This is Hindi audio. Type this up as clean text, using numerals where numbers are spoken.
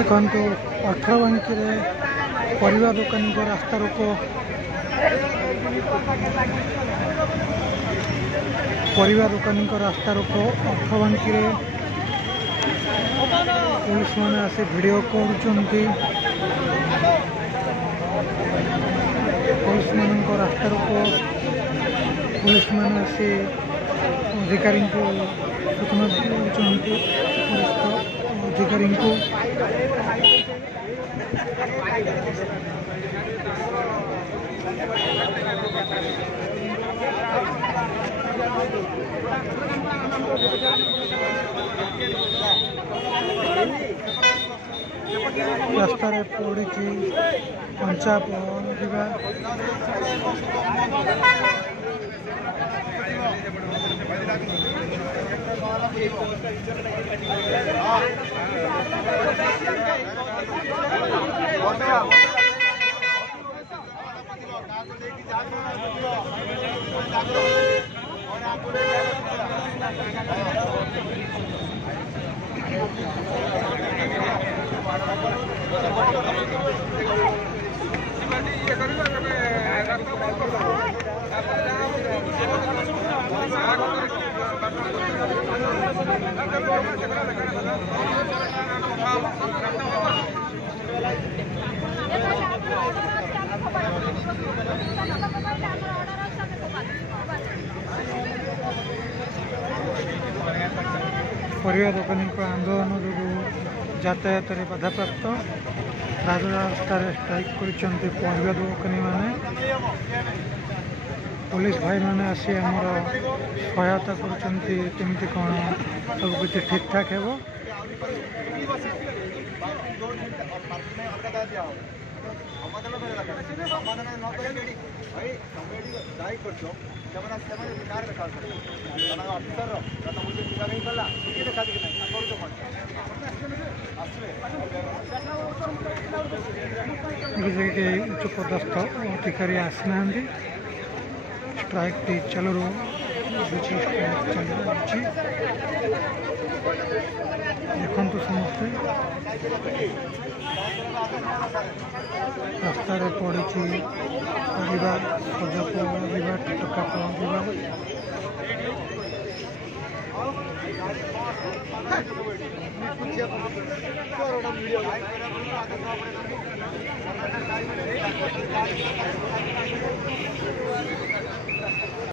देखु 18 परिवा दुकानी को रास्ता रोक परिवा दुकानी को रास्ता रोक 18 पुलिस मैंने आसी वीडियो करुँच पुलिस मान रास्ता रोक पुलिस मैंने आसी अधिकारी को सूचना दूसरी अधिकारी को रास्ता पड़ी कंचा पहरा परिवा दुकानी आंदोलन जो यातायात बाधाप्राप्त राजरास्ता स्ट्राइक कर परिवा दुकानी माने पुलिस भाई माने आसी आमर सहायता करमती कौन सब किसी ठीक ठाक है उच्च पदस्थ अधिकारी आसना स्ट्राइक टी चलू देखु समस्ते रास्ता पड़ी परिवा सज पड़ा टका पड़ा